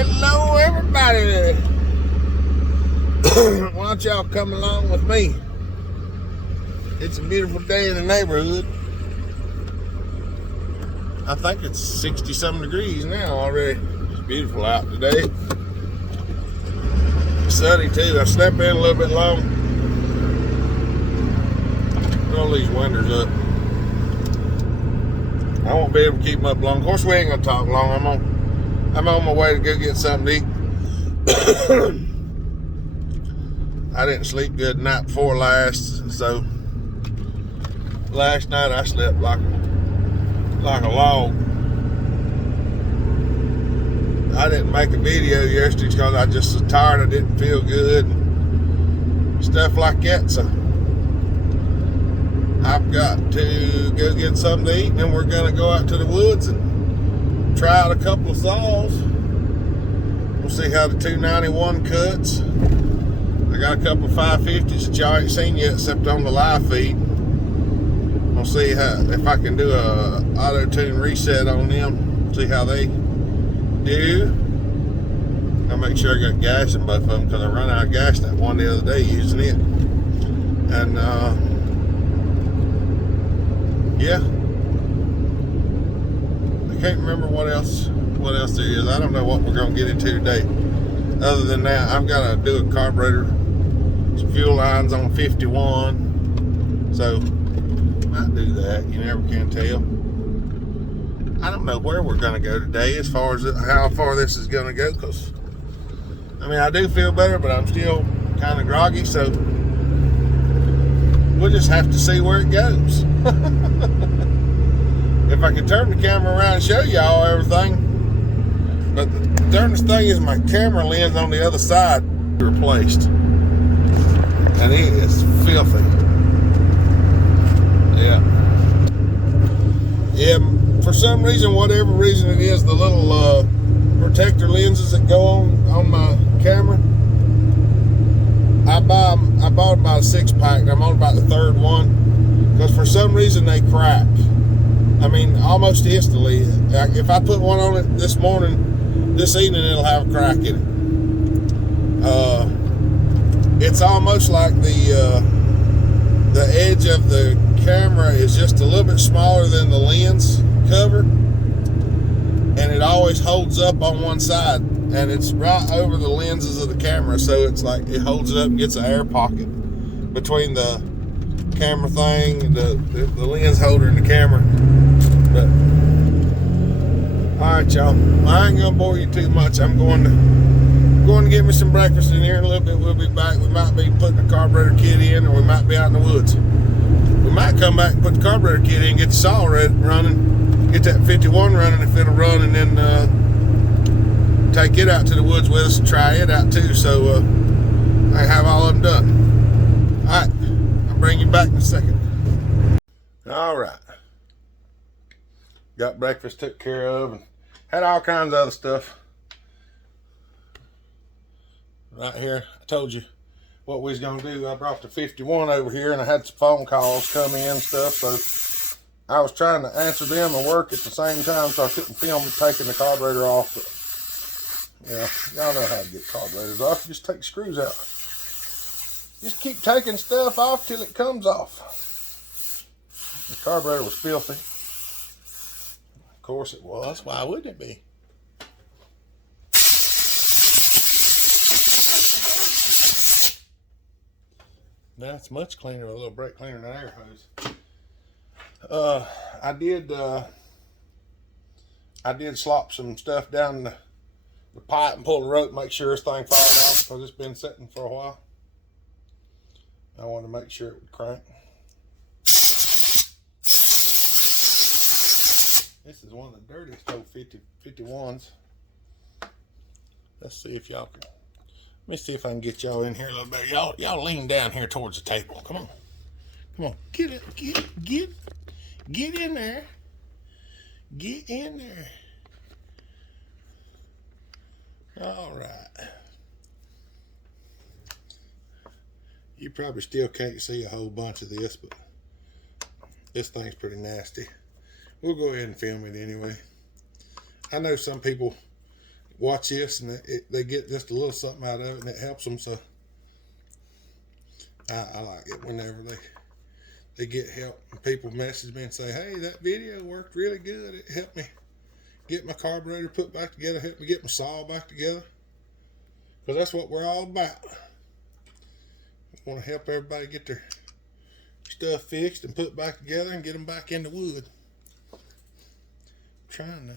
Hello, everybody. Why don't y'all come along with me? It's a beautiful day in the neighborhood. I think it's 60-something degrees now already. It's beautiful out today. It's sunny too. I slept in a little bit long. Roll these windows up. I won't be able to keep them up long. Of course, we ain't gonna talk long. I'm on my way to go get something to eat. I didn't sleep good the night before last, so last night I slept like a log. I didn't make a video yesterday because I just was tired. I didn't feel good, stuff like that. So I've got to go get something to eat, and then we're gonna go out to the woods and try out a couple of saws. We'll see how the 291 cuts. I got a couple of 550s that y'all ain't seen yet except on the live feed. We'll see if I can do a auto tune reset on them, see how they do. I'll make sure I got gas in both of them because I run out of gas that one the other day using it. And yeah, I can't remember what else there is. I don't know what we're gonna get into today. Other than that, I've got to do a carburetor, some fuel lines on 51. So might do that. You never can tell. I don't know where we're gonna go today as far as how far this is gonna go, because I mean, I do feel better, but I'm still kind of groggy, so we'll just have to see where it goes. If I could turn the camera around and show y'all everything. But the darndest thing is my camera lens on the other side replaced. And it is filthy. Yeah. Yeah, for some reason, whatever reason it is, the little protector lenses that go on my camera, I bought about a 6-pack, and I'm on about the third one, because for some reason they crack. I mean, almost instantly. If I put one on it this evening, it'll have a crack in it. It's almost like the edge of the camera is just a little bit smaller than the lens cover, and it always holds up on one side, and it's right over the lenses of the camera, so it's like it holds it up and gets an air pocket between the camera thing, the lens holder and the camera. But all right, y'all, I ain't gonna bore you too much. I'm going to get me some breakfast in here in a little bit. We'll be back. We might be putting the carburetor kit in, or we might be out in the woods. We might come back and put the carburetor kit in, get the saw running, get that 51 running if it'll run, and then take it out to the woods with us and try it out too, so I have all of them done. All right, I'll bring you back in a second. All right. Got breakfast took care of and had all kinds of other stuff. Right here, I told you what we was gonna do. I brought the 51 over here, and I had some phone calls come in and stuff, so I was trying to answer them and work at the same time, so I couldn't film taking the carburetor off. But yeah, y'all know how to get carburetors off. Just take the screws out. Just keep taking stuff off till it comes off. The carburetor was filthy. Of course it was. Why wouldn't it be? Now it's much cleaner, a little brake cleaner than air hose. I did slop some stuff down the pipe and pull the rope, make sure this thing fired off, because it's been sitting for a while. I wanted to make sure it would crank. This is one of the dirtiest old 51s. Let's see if y'all can. Let me see if I can get y'all in here a little bit. Y'all lean down here towards the table. Come on. Come on. Get in there. Get in there. All right. You probably still can't see a whole bunch of this, but this thing's pretty nasty. We'll go ahead and film it anyway. I know some people watch this, and they get just a little something out of it, and it helps them. So I like it whenever they get help. People message me and say, hey, that video worked really good. It helped me get my carburetor put back together, helped me get my saw back together. Because that's what we're all about. We want to help everybody get their stuff fixed and put back together and get them back in the wood. Trying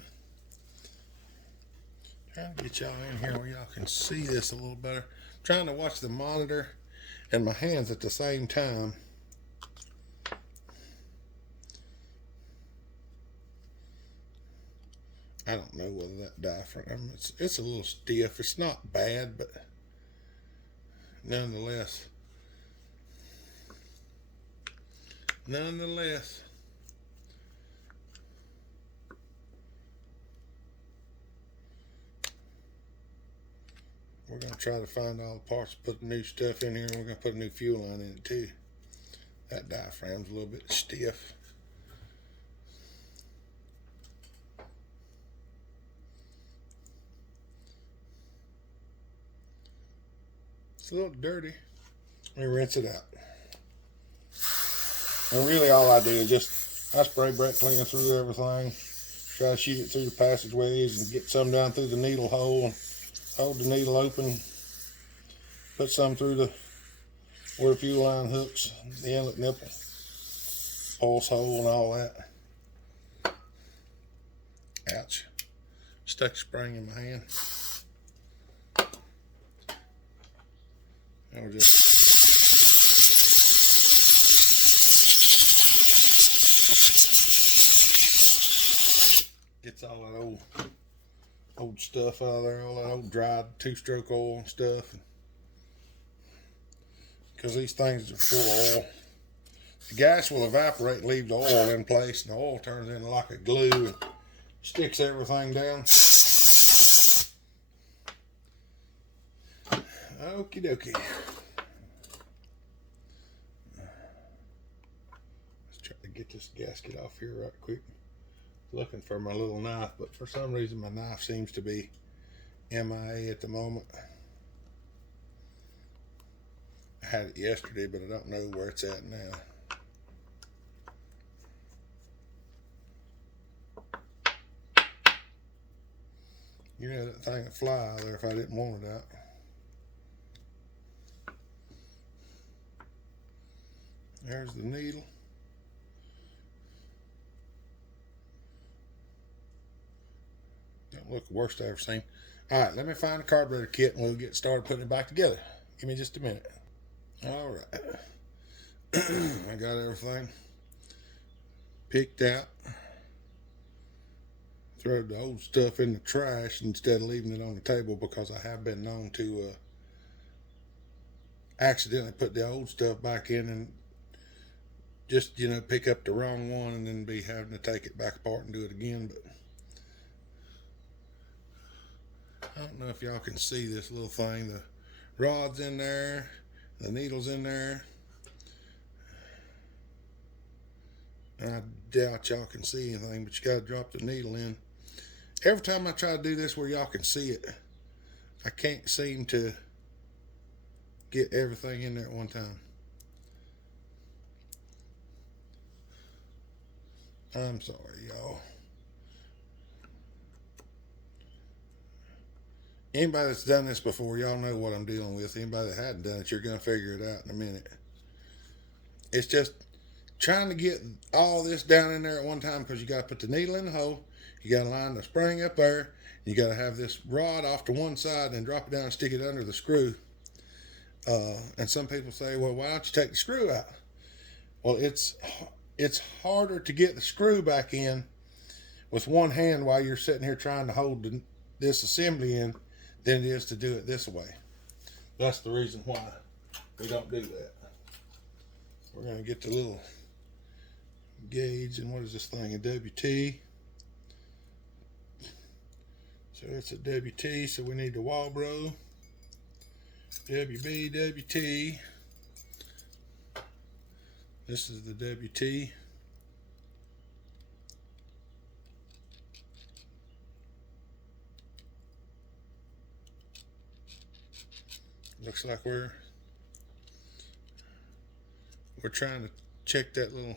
to get y'all in here where y'all can see this a little better. Trying to watch the monitor and my hands at the same time. I don't know whether that diaphragm, it's a little stiff. It's not bad, but nonetheless, we're going to try to find all the parts, put new stuff in here, and we're going to put a new fuel line in it too. That diaphragm's a little bit stiff. It's a little dirty. Let me rinse it out. And really all I do is I spray brake cleaner through everything. Try to shoot it through the passageways and get some down through the needle hole and hold the needle open. Put some through where the fuel line hooks, the inlet nipple, pulse hole and all that. Ouch. Stuck a spring in my hand. And we're just gets all that old stuff out of there, all that old dried two-stroke oil and stuff. Because these things are full of oil. The gas will evaporate and leave the oil in place, and the oil turns into like a glue and sticks everything down. Okie dokie. Let's try to get this gasket off here right quick. Looking for my little knife, but for some reason my knife seems to be MIA at the moment. I had it yesterday, but I don't know where it's at now. You know, that thing would fly out there if I didn't want it out. There's the needle. Don't look the worst I've ever seen. Alright, let me find the carburetor kit and we'll get started putting it back together. Give me just a minute. Alright. I got everything picked out. Throw the old stuff in the trash instead of leaving it on the table, because I have been known to accidentally put the old stuff back in and just, you know, pick up the wrong one and then be having to take it back apart and do it again. But I don't know if y'all can see this little thing. The rod's in there, the needle's in there. And I doubt y'all can see anything, but you gotta drop the needle in. Every time I try to do this where y'all can see it, I can't seem to get everything in there at one time. I'm sorry, y'all. Anybody that's done this before, y'all know what I'm dealing with. Anybody that hadn't done it, you're going to figure it out in a minute. It's just trying to get all this down in there at one time, because you got to put the needle in the hole, you got to line the spring up there, you got to have this rod off to one side and drop it down and stick it under the screw. And some people say, well, why don't you take the screw out? Well, it's harder to get the screw back in with one hand while you're sitting here trying to hold this assembly in than it is to do it this way. That's the reason why we don't do that. We're going to get the little gauge, and what is this thing, a WT? So it's a WT, so we need the Walbro. WB, WT. This is the WT. Looks like we're trying to check that little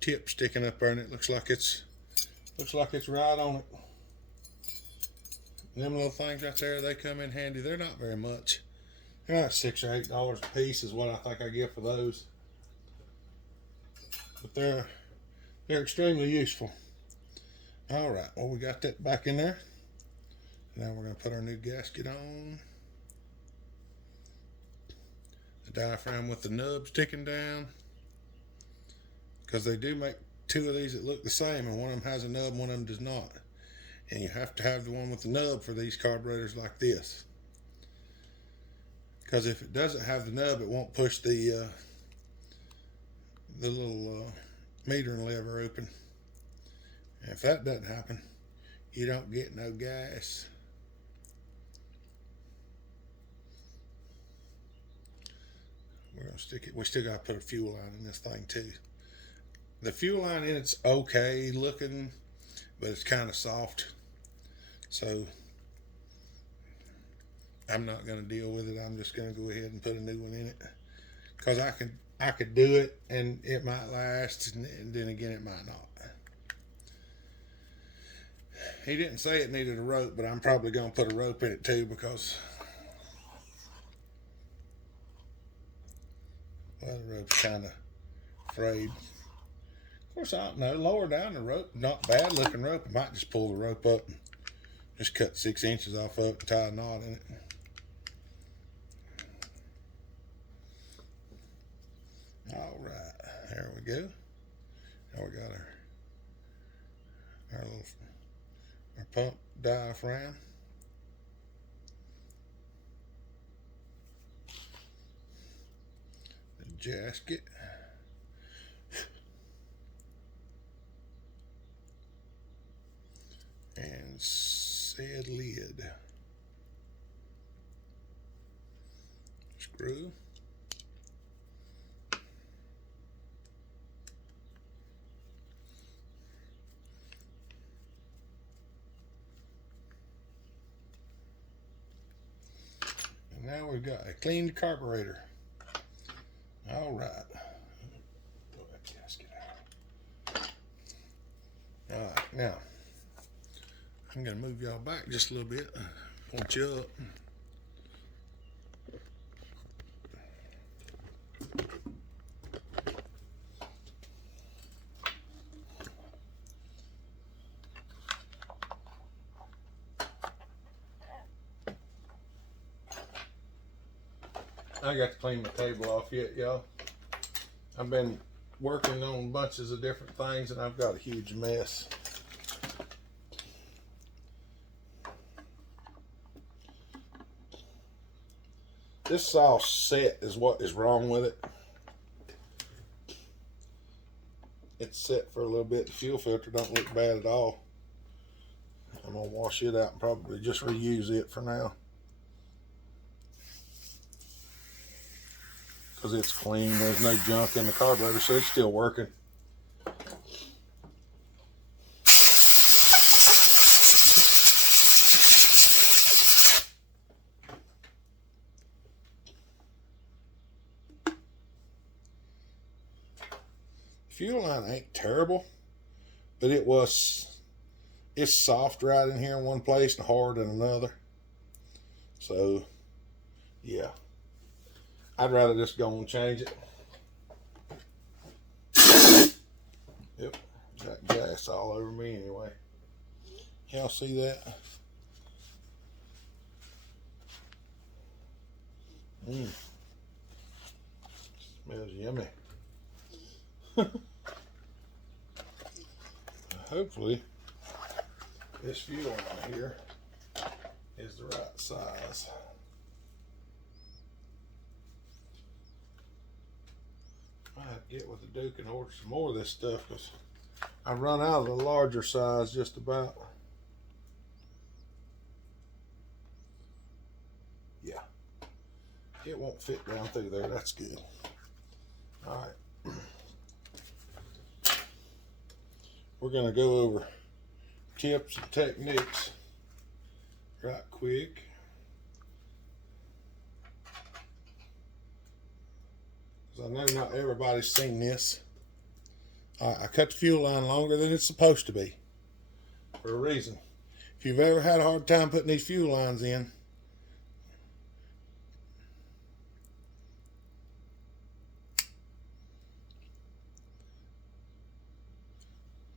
tip sticking up there, and it looks like it's right on it. And them little things right there, they come in handy. They're not very much. They're not $6 or $8 a piece is what I think I get for those. But they're extremely useful. All right, well, we got that back in there. Now we're going to put our new gasket on. The diaphragm with the nub sticking down, because they do make two of these that look the same, and one of them has a nub and one of them does not. And you have to have the one with the nub for these carburetors like this, because if it doesn't have the nub, it won't push the little metering lever open. And if that doesn't happen, you don't get no gas. We're going to stick it. We still got to put a fuel line in this thing too. The fuel line in it's okay looking, but it's kind of soft. So I'm not going to deal with it. I'm just going to go ahead and put a new one in it, because I could do it and it might last, and then again it might not. He didn't say it needed a rope, but I'm probably going to put a rope in it too, because well, the rope's kind of frayed. Of course, I don't know. Lower down the rope, not bad looking rope. I might just pull the rope up and just cut 6 inches off of it and tie a knot in it. All right, there we go. Now we got our pump diaphragm. The gasket. And said lid. Screw. And now we've got a cleaned carburetor. All right. Pull that gasket out. All right, now I'm going to move y'all back just a little bit, point you up. I got to clean my table off yet, y'all. I've been working on bunches of different things, and I've got a huge mess. This saw set is what is wrong with it. It's set for a little bit. The fuel filter don't look bad at all. I'm gonna wash it out and probably just reuse it for now, because it's clean. There's no junk in the carburetor, so it's still working. Fuel line ain't terrible, but it's soft right in here in one place and hard in another. So yeah, I'd rather just go and change it. Yep, got gas all over me anyway. Y'all see that? Smells yummy. Hopefully this fuel line here is the right size. I have to get with the Duke and order some more of this stuff, because I run out of the larger size just about. Yeah, it won't fit down through there. That's good. All right. We're going to go over tips, and techniques right quick. 'cause I know not everybody's seen this. I cut the fuel line longer than it's supposed to be for a reason. If you've ever had a hard time putting these fuel lines in,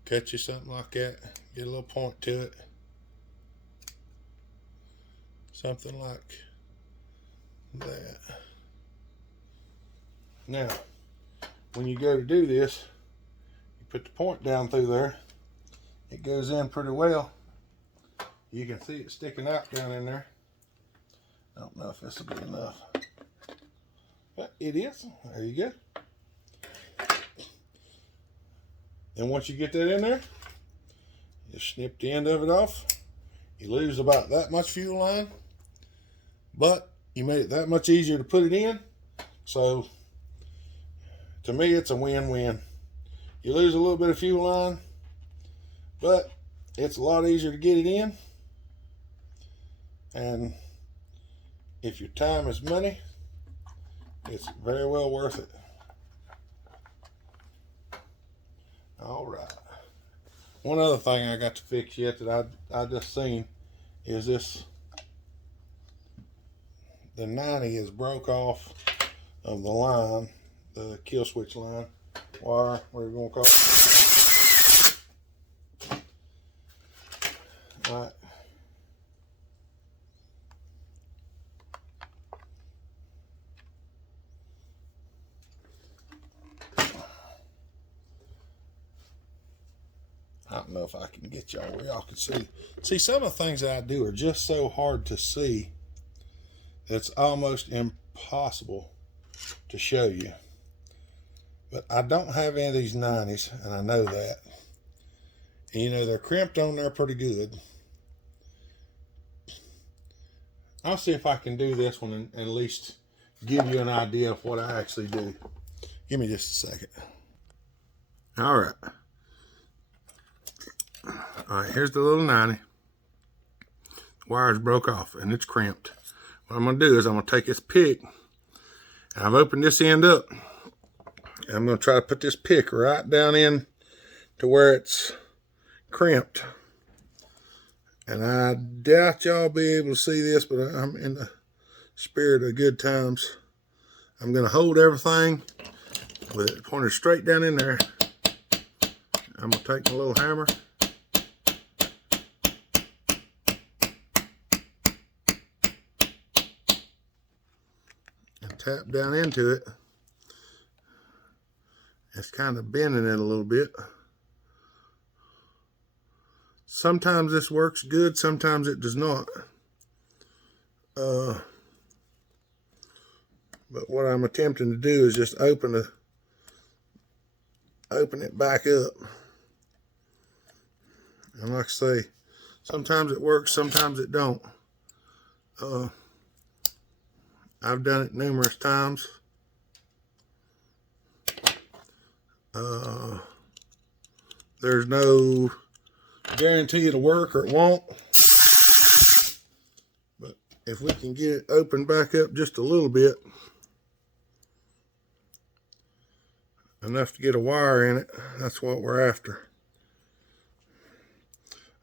cut you something like that, get a little point to it, something like that. Now, when you go to do this, you put the point down through there. It goes in pretty well. You can see it sticking out down in there. I don't know if this will be enough, but it is. There you go. Then once you get that in there, you snip the end of it off. You lose about that much fuel line, but you made it that much easier to put it in. So to me, it's a win-win. You lose a little bit of fuel line, but it's a lot easier to get it in. And if your time is money, it's very well worth it. All right. One other thing I got to fix yet that I just seen is this. The 90 is broke off of the line, the kill switch line, wire, whatever you want to call it. All right. I don't know if I can get y'all where y'all can see. See, some of the things that I do are just so hard to see. It's almost impossible to show you. But I don't have any of these 90s, and I know that. And, you know, they're crimped on there pretty good. I'll see if I can do this one and at least give you an idea of what I actually do. Give me just a second. All right. All right, here's the little 90. The wires broke off and it's crimped. What I'm going to do is I'm going to take this pick, and I've opened this end up. And I'm going to try to put this pick right down in to where it's crimped. And I doubt y'all be able to see this, but I'm in the spirit of good times. I'm going to hold everything with it pointed straight down in there. I'm going to take my little hammer. And tap down into it. It's kind of bending it a little bit. Sometimes this works good, sometimes it does not. But what I'm attempting to do is just open it back up. And like I say, sometimes it works, sometimes it don't. I've done it numerous times. There's no guarantee it'll work or it won't. But if we can get it opened back up just a little bit, enough to get a wire in it, that's what we're after.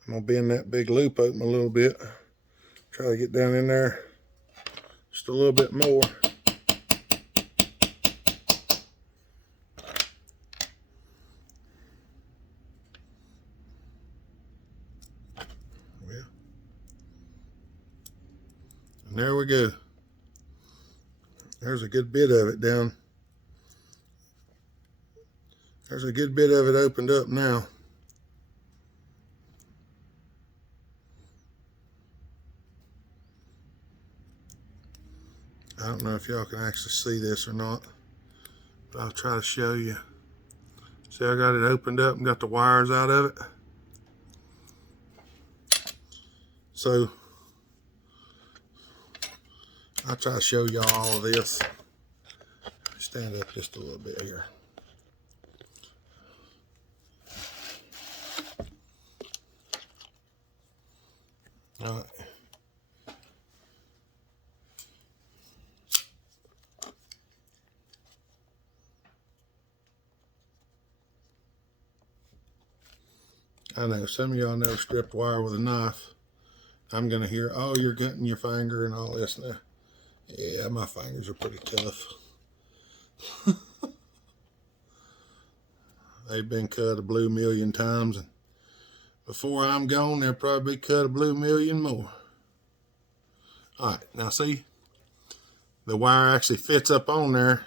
I'm going to bend that big loop open a little bit. Try to get down in there just a little bit more. And there we go. There's a good bit of it down. There's a good bit of it opened up now. I don't know if y'all can actually see this or not, but I'll try to show you. See, I got it opened up and got the wires out of it. So I'll try to show y'all all of this. Stand up just a little bit here. All right. I know some of y'all never stripped wire with a knife. I'm gonna hear, oh, you're cutting your finger and all this now. Yeah, my fingers are pretty tough. They've been cut a blue million times, and before I'm gone, they'll probably be cut a blue million more. All right, now see, the wire actually fits up on there.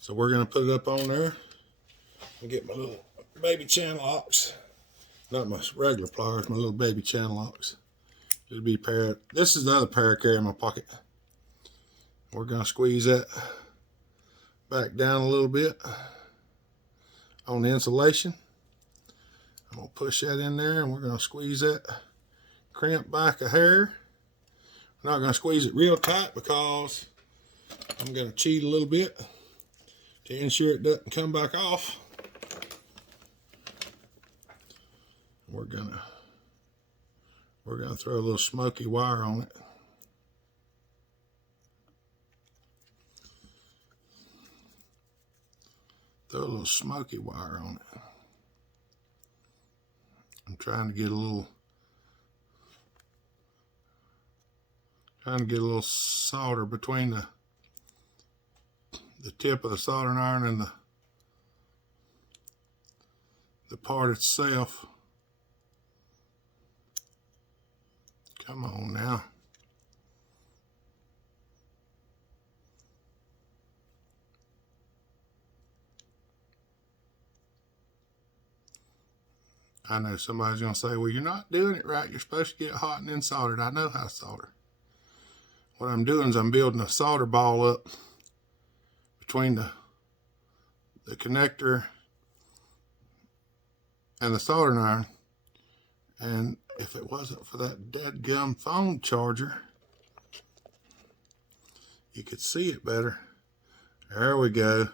So we're gonna put it up on there and get my little baby channel locks. Not my regular pliers, my little baby channel locks. It'll be a pair. This is the other pair I carry in my pocket. We're gonna squeeze that back down a little bit on the insulation. I'm gonna push that in there and we're gonna squeeze that crimp back a hair. We're not gonna squeeze it real tight because I'm gonna cheat a little bit to ensure it doesn't come back off. We're gonna throw a little smoky wire on it. Throw a little smoky wire on it. I'm trying to get a little solder between the tip of the soldering iron and the part itself. Come on now. I know somebody's going to say, well, you're not doing it right. You're supposed to get hot and then soldered. I know how to solder. What I'm doing is I'm building a solder ball up between the connector and the soldering iron. And if it wasn't for that dadgum phone charger, you could see it better. There we go.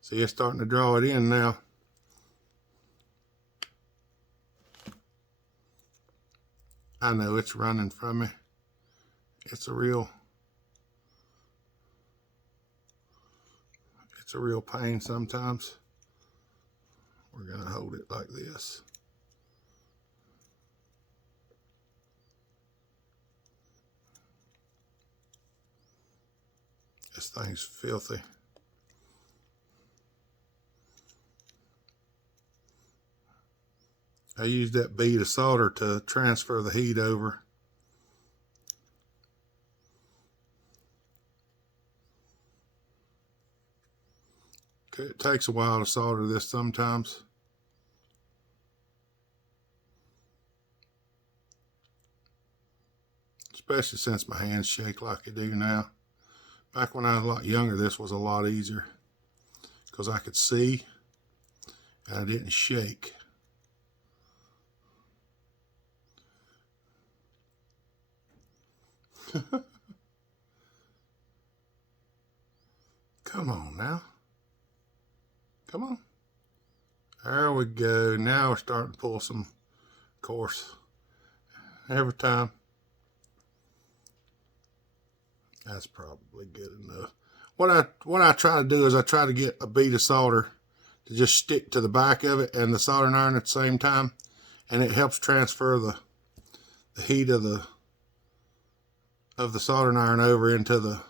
See, it's starting to draw it in now. I know it's running from me. It's a real pain sometimes. We're gonna hold it like this. This thing's filthy. I used that bead of solder to transfer the heat over. Okay, it takes a while to solder this sometimes. Especially since my hands shake like they do now. Back when I was a lot younger, this was a lot easier because I could see and I didn't shake. Come on now. Come on. There we go. Now we're starting to pull some course. Every time. That's probably good enough. What I try to do is I try to get a bead of solder to just stick to the back of it and the soldering iron at the same time, and it helps transfer the heat of the soldering iron over into the.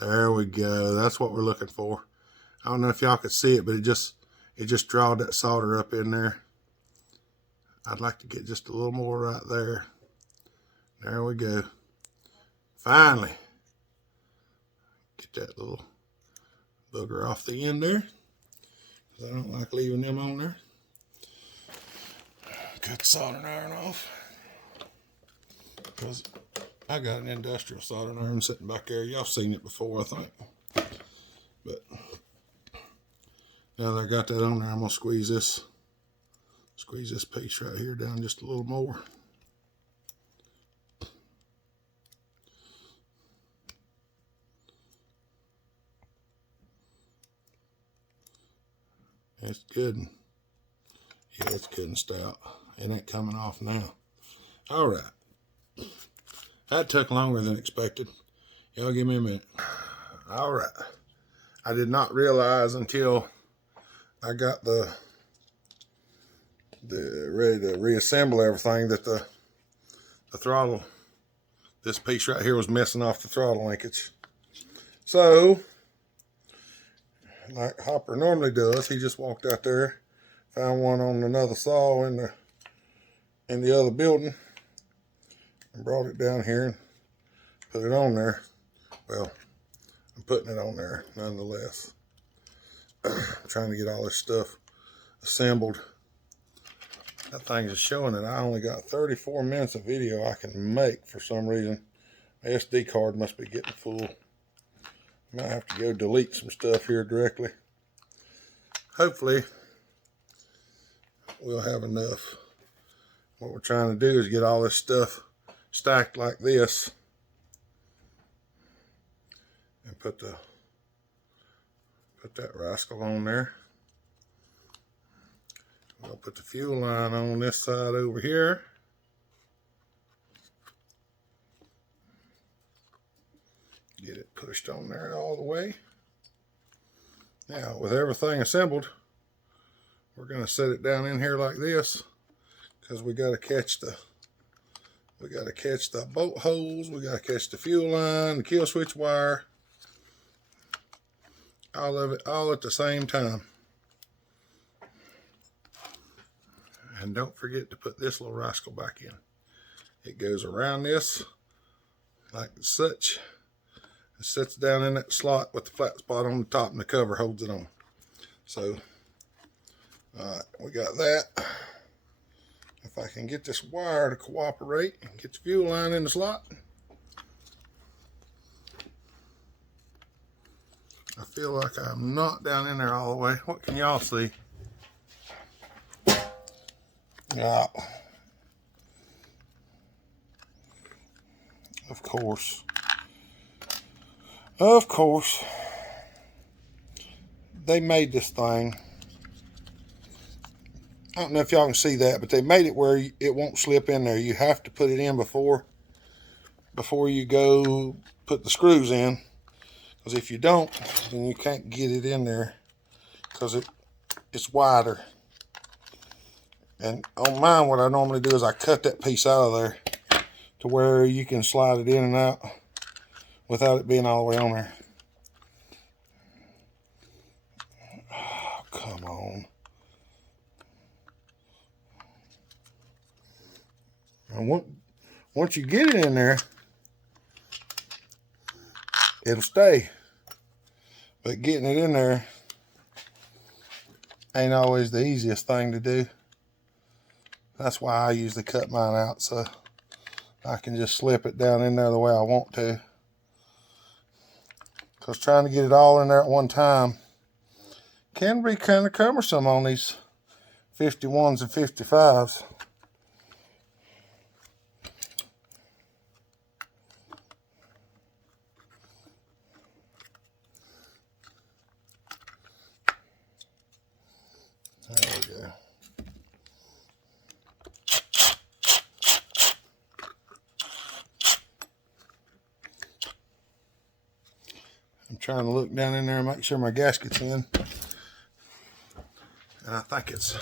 There we go. That's what we're looking for. I don't know if y'all could see it, but it just drawed that solder up in there. I'd like to get just a little more right there. There we go. Finally. Get that little booger off the end there, because I don't like leaving them on there. Cut the soldering iron off, because I got an industrial soldering iron sitting back there. Y'all seen it before, I think. But now that I got that on there, I'm gonna squeeze this piece right here down just a little more. It's good. Yeah, it's good and stout. It ain't coming off now. All right. That took longer than expected. Y'all give me a minute. All right. I did not realize until I got the ready to reassemble everything, that the throttle, this piece right here was messing off the throttle linkage. So, like Hopper normally does, he just walked out there, found one on another saw in the other building, and brought it down here and put it on there. Well, I'm putting it on there nonetheless. I'm trying to get all this stuff assembled. That thing is showing that I only got 34 minutes of video I can make for some reason. My SD card must be getting full. Might have to go delete some stuff here directly. Hopefully, we'll have enough. What we're trying to do is get all this stuff stacked like this and put that rascal on there. I'll put the fuel line on this side over here. Get it pushed on there all the way. Now, with everything assembled, we're going to set it down in here like this, because we got to catch the bolt holes, we got to catch the fuel line, the kill switch wire, all of it all at the same time. And don't forget to put this little rascal back in. It goes around this like such. It sits down in that slot with the flat spot on the top, and the cover holds it on. So, alright, we got that. If I can get this wire to cooperate and get the fuel line in the slot, I feel like I'm not down in there all the way. What can y'all see? Yeah. Of course. Of course. They made this thing. I don't know if y'all can see that, but they made it where it won't slip in there. You have to put it in before you go put the screws in. Because if you don't, then you can't get it in there, because it's wider. And on mine, what I normally do is I cut that piece out of there to where you can slide it in and out without it being all the way on there. Oh, come on. And once you get it in there, it'll stay. But getting it in there ain't always the easiest thing to do. That's why I usually cut mine out, so I can just slip it down in there the way I want to. Because trying to get it all in there at one time can be kind of cumbersome on these 51s and 55s. There we go. I'm trying to look down in there and make sure my gasket's in. And I think it's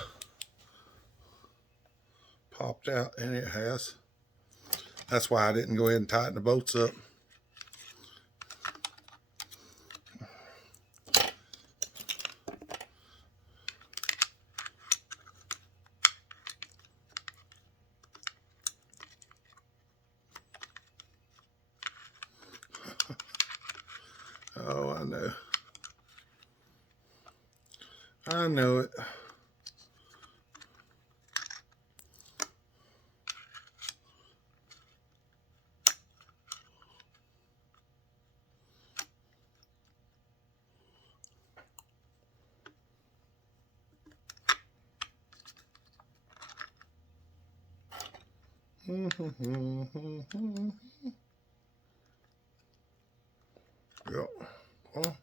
popped out, and it has. That's why I didn't go ahead and tighten the bolts up. Oh, I know. I know it. Yep. Well.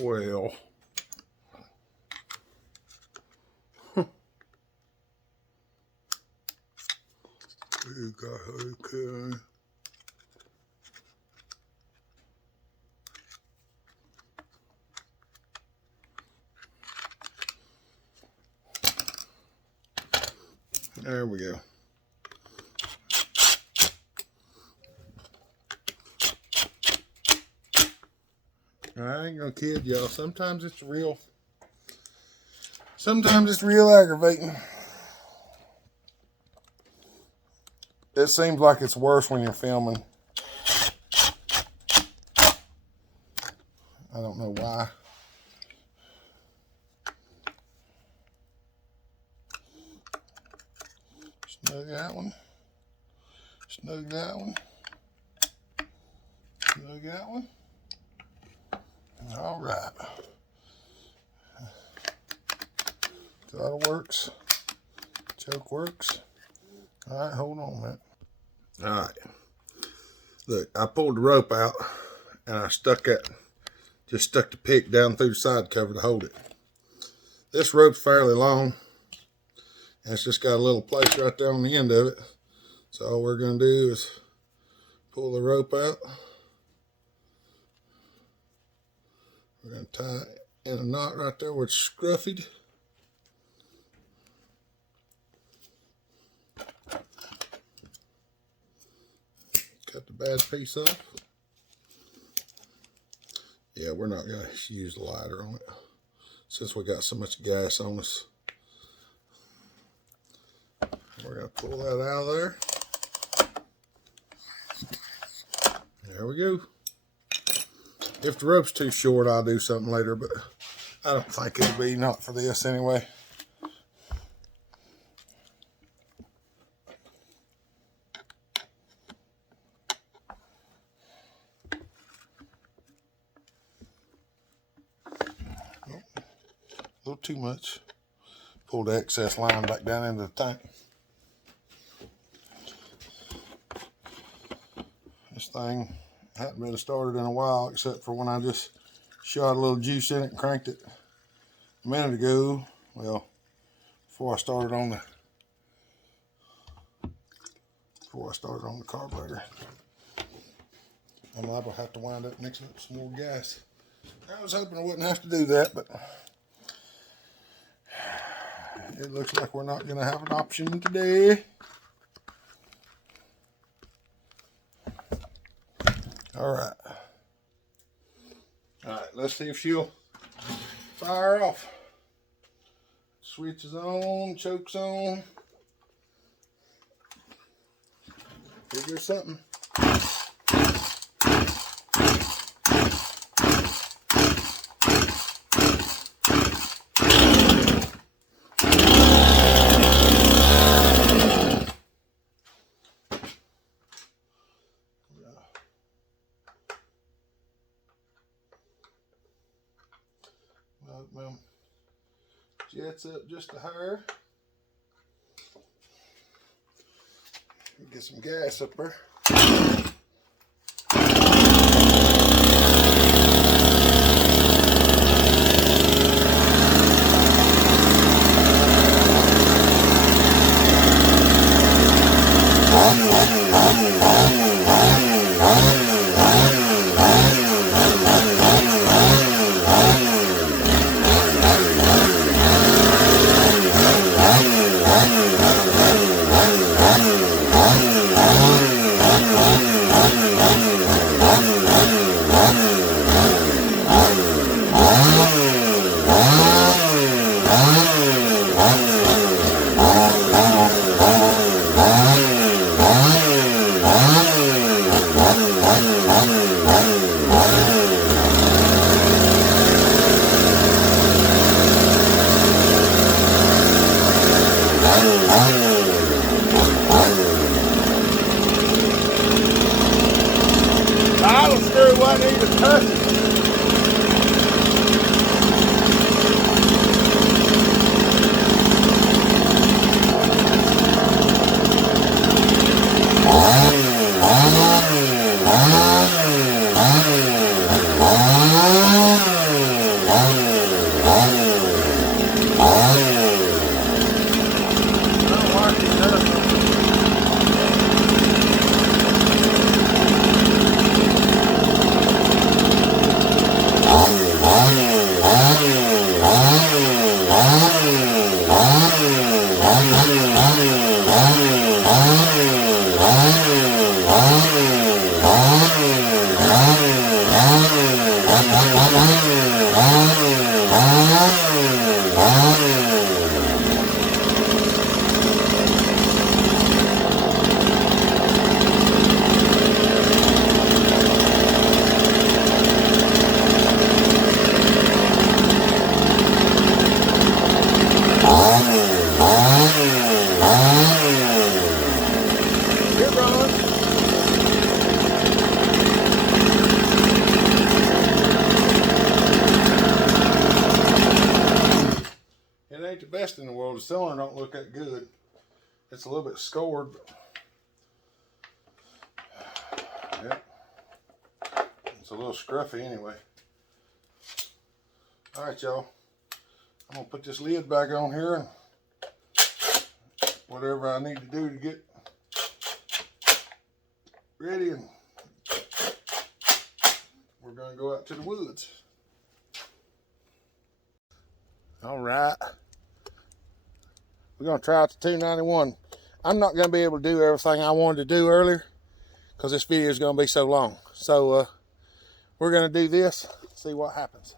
Well. You got okay. There we go. I ain't gonna kid y'all. Sometimes it's real aggravating. It seems like it's worse when you're filming. I don't know why. Snug that one. Snug that one. Snug that one. All right. Throttle works. Choke works. All right, hold on a minute. All right. Look, I pulled the rope out and I stuck the pick down through the side cover to hold it. This rope's fairly long, and it's just got a little place right there on the end of it. So all we're going to do is pull the rope out. We're going to tie it in a knot right there where it's scruffed. Cut the bad piece off. Yeah, we're not going to use the lighter on it since we got so much gas on us. We're going to pull that out of there. There we go. If the rope's too short, I'll do something later, but I don't think it'll be, not for this anyway. A little too much. Pull the excess line back down into the tank. This thing hadn't been started in a while, except for when I just shot a little juice in it and cranked it a minute ago. Well, before I started on the carburetor. I'm liable to have to wind up mixing up some more gas. I was hoping I wouldn't have to do that, but it looks like we're not going to have an option today. All right, let's see if she'll fire off. Switch is on, choke's on. Figure something. Well, jets up just a hair. Get some gas up there. Idle screw wasn't even touching. best in the world. The cylinder don't look that good. It's a little bit scored, but yep. It's a little scruffy anyway. All right, y'all. I'm gonna put this lid back on here and whatever I need to do to get ready, and we're gonna go out to the woods. All right. We're gonna try out the 291. I'm not gonna be able to do everything I wanted to do earlier because this video is gonna be so long. So we're gonna do this, see what happens.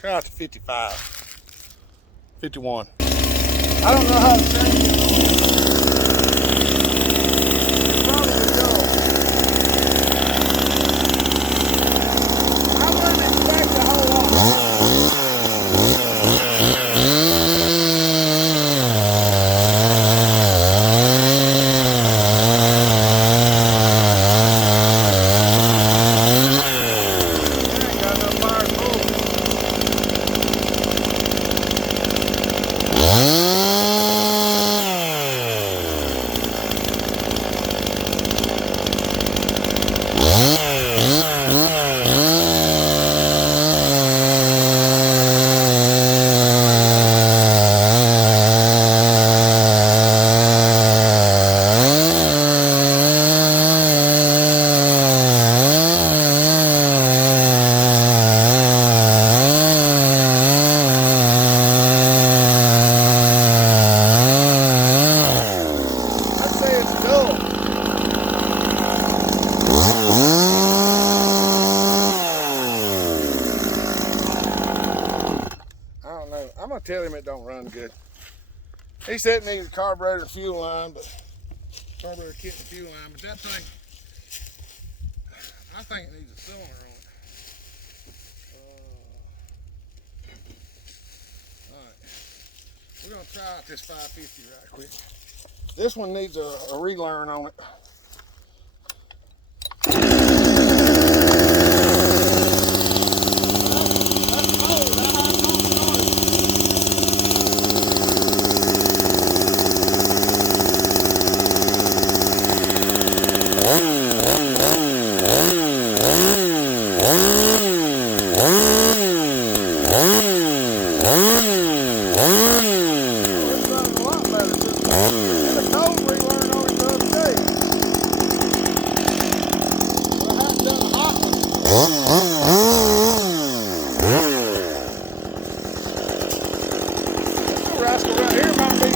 Try out to 55, 51. I don't know how to change it. It probably don't. I wouldn't expect a whole lot. him it don't run good. He said it needs a carburetor and fuel line, but carburetor kit and fuel line, but that thing, I think it needs a cylinder on it. Alright, we're gonna try out this 550 right quick. This one needs a relearn on it. Rascal right here might be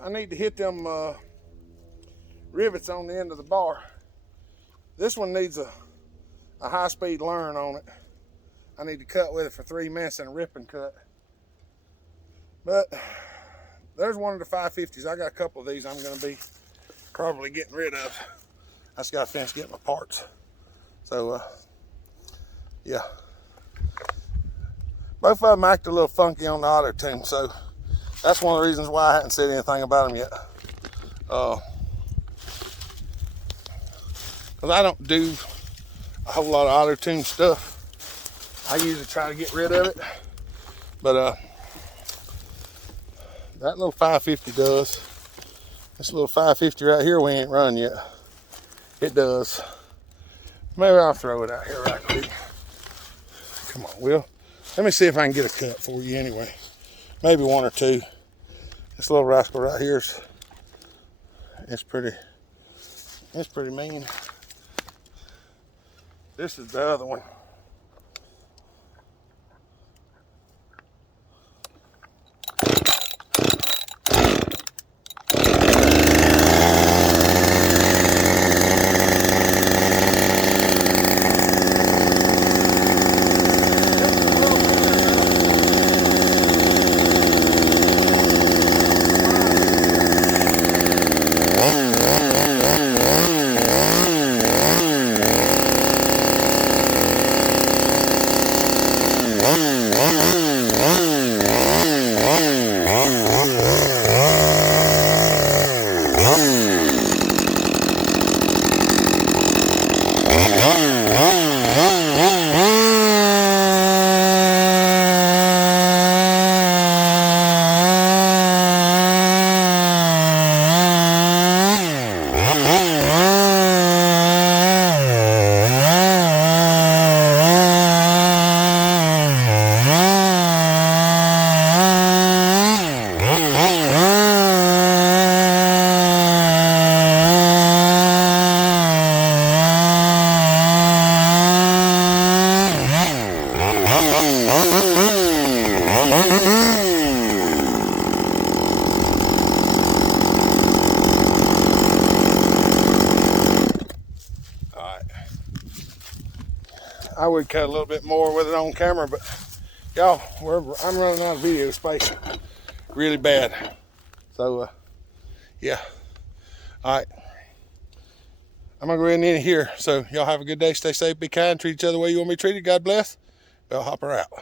I need to hit them rivets on the end of the bar. This one needs a high-speed learn on it. I need to cut with it for 3 minutes and a rip and cut. But there's one of the 550s. I got a couple of these I'm going to be probably getting rid of. I just got to finish getting my parts. So, yeah. Both of them act a little funky on the auto tune, so that's one of the reasons why I hadn't said anything about them yet. Because I don't do a whole lot of auto tune stuff. I usually try to get rid of it. But that little 550 does. This little 550 right here we ain't run yet. It does. Maybe I'll throw it out here right quick. Come on, Will. Let me see if I can get a cut for you anyway. Maybe one or two. This little rascal right here it's pretty mean. This is the other one. I would cut a little bit more with it on camera, but y'all, I'm running out of video space really bad. So, yeah. All right. I'm going to go ahead and end it here. So, y'all have a good day. Stay safe, be kind, treat each other the way you want to be treated. God bless. Bellhopper out.